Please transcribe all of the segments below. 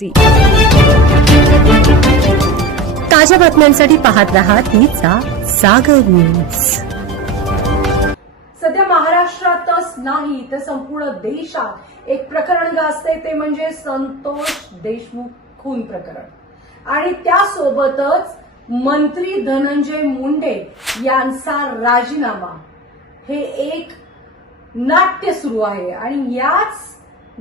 जी. ताज्या बातम्यांसाठी पाहत राहा तिचा सागर न्यूज सध्या महाराष्ट्रातच नाही तर संपूर्ण देशात एक प्रकरण गाजते ते म्हणजे संतोष देशमुख खून प्रकरण. आणि त्यासोबतच मंत्री धनंजय मुंडे यांचा राजीनामा. हे एक नाट्य सुरू आहे. आणि याच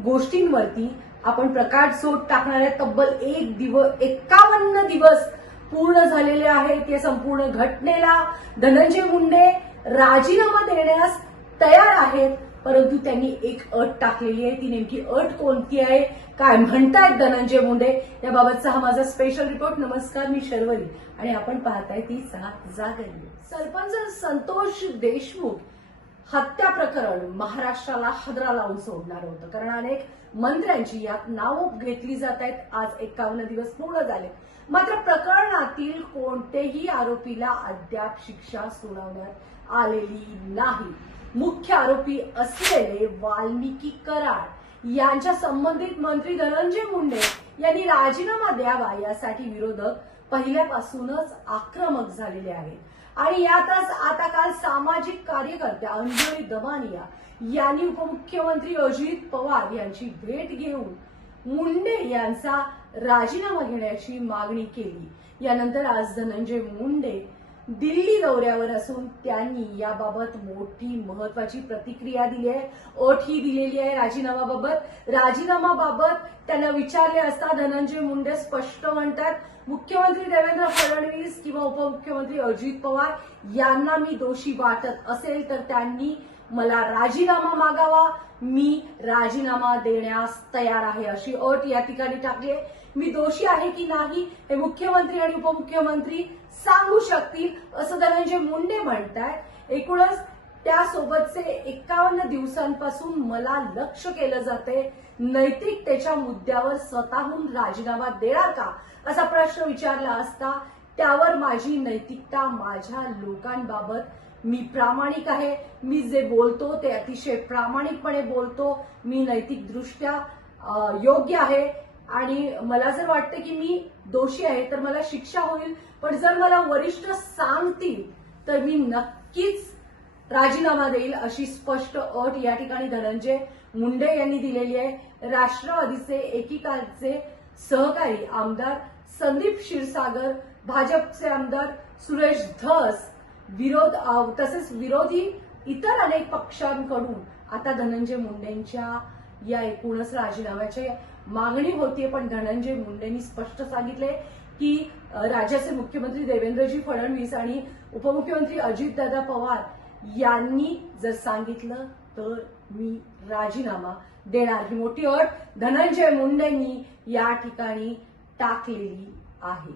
गोष्टींवरती आपण प्रकाश सोड टाकणारे तब्बल एक दिवस एक्कावन्न दिवस पूर्ण झालेले आहेत. या संपूर्ण घटनेला धनंजय मुंडे राजीनामा देण्यास तयार आहेत. परंतु त्यांनी एक अट टाकलेली आहे. ती नेमकी अट कोणती आहे? काय म्हणतायत धनंजय मुंडे? याबाबतचा हा माझा स्पेशल रिपोर्ट नमस्कार मी शर्वरी. आणि आपण पाहताय ती सहा जागरी सरपंच संतोष देशमुख हत्या प्रकरण महाराष्ट्राला हादरा लावून सोडणार होतं. कारण अनेक मंत्र्यांची यात नावं घेतली जात आहेत. आज एकावन्न दिवस पूर्ण झाले. मात्र प्रकरणातील कोणतेही आरोपीला अद्याप शिक्षा सुनावण्यात आलेली नाही. मुख्य आरोपी असलेले वाल्मिकी कराड यांच्या संबंधित मंत्री धनंजय मुंडे यांनी राजीनामा द्यावा यासाठी विरोधक पहिल्यापासूनच आक्रमक झालेले आहेत. आणि यातच आता काल सामाजिक कार्यकर्त्या अंजली दमानिया यांनी उपमुख्यमंत्री अजित पवार यांची भेट घेऊन मुंडे यांचा राजीनामा घेण्याची मागणी केली. यानंतर आज धनंजय मुंडे दिल्ली दौऱ्यावर असून त्यांनी याबाबत मोठी महत्वाची प्रतिक्रिया दिली आहे. अट ही दिलेली आहे राजीनामाबाबत. राजीनामाबाबत त्यांना विचारले असता धनंजय मुंडे स्पष्ट म्हणतात मुख्यमंत्री देवेंद्र फडणवीस किंवा उपमुख्यमंत्री अजित पवार यांना मी दोषी वाटत असेल तर त्यांनी मला राजीनामा मागावा. मी राजीनामा देण्यास तयार आहे अशी अट या ठिकाणी टाकली आहे. मी दोषी आहे की नाही हे मुख्यमंत्री आणि उपमुख्यमंत्री सांगू शकतील असं धनंजय मुंडे म्हणतायत. एकूणच त्यासोबतचे एकावन्न दिवसांपासून मला लक्ष केलं जाते नैतिकतेच्या मुद्द्यावर स्वतःहून राजीनामा देणार का असा प्रश्न विचारला असता त्यावर माझी नैतिकता माझ्या लोकांबाबत मी प्रामाणिक आहे मी जे बोलतो ते अतिशय प्रामाणिकपणे बोलतो मी नैतिकदृष्ट्या योग्य आहे. आणि मला जर वाटतं की मी दोषी आहे तर मला शिक्षा होईल. पण जर मला वरिष्ठ सांगतील तर मी नक्कीच राजीनामा देईल अशी स्पष्ट अट या ठिकाणी धनंजय मुंडे यांनी दिलेली आहे. राष्ट्रवादीचे एकीकाचे सहकारी आमदार संदीप क्षीरसागर भाजपचे आमदार सुरेश धस विरोध तसेच विरोधी इतर अनेक पक्षांकडून आता धनंजय मुंडेंच्या या एकूणच राजीनाम्याची मागणी होतीये पण धनंजय मुंडेंनी स्पष्ट सांगितले की राज्याचे मुख्यमंत्री देवेंद्रजी फडणवीस आणि उपमुख्यमंत्री अजितदादा पवार यांनी जर सांगितलं तर मी राजीनामा देणार. ही मोठी अट धनंजय मुंडेंनी या ठिकाणी टाकलेली आहे.